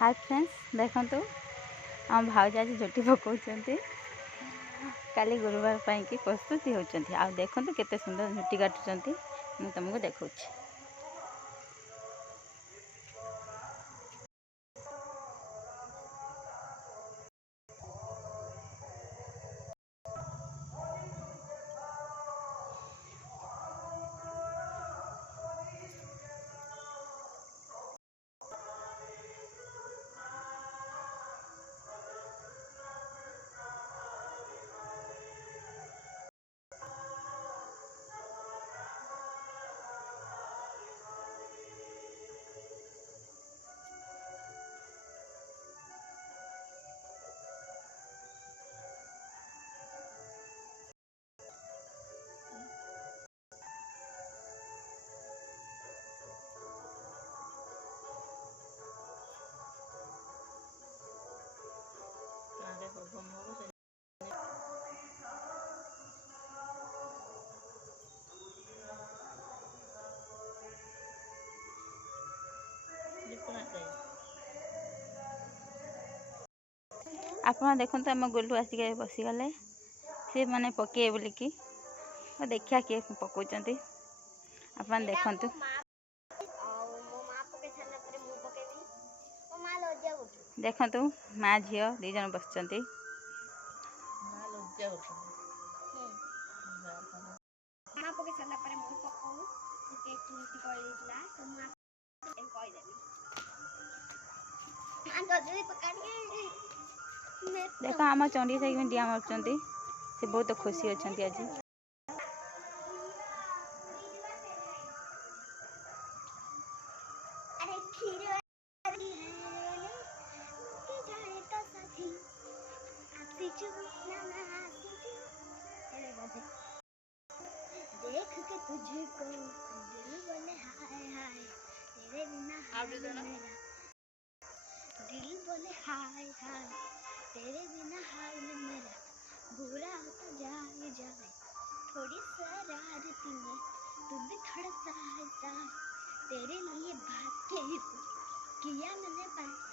Hi friends देखो आम भाउज आज झुटी पकाउछन्ती काली गुरुवार पाई की प्रस्तुति होउछन्ती आ देखो केते सुंदर झुटी काटुछन्ती मु तुमको देखौछि। आप देखो आम गोलू आसिक बसीगले सी मैंने पके बोलिकी देखिया किए पकाउछन्ती आप देखु देखु माँ झील दी जन बस देख आम चंडी साई डिया मार्च से बहुत खुशी अच्छा आज देख के तुझको दिल बोले हाय हाय तेरे बिना मेरा दिल बोले हाय हाय तेरे बिना हाय मेरा बुरा होता जाए जाए थोड़ी शरारती में तू भी थोड़ा सा तेरे लिए बात किया मैंने बात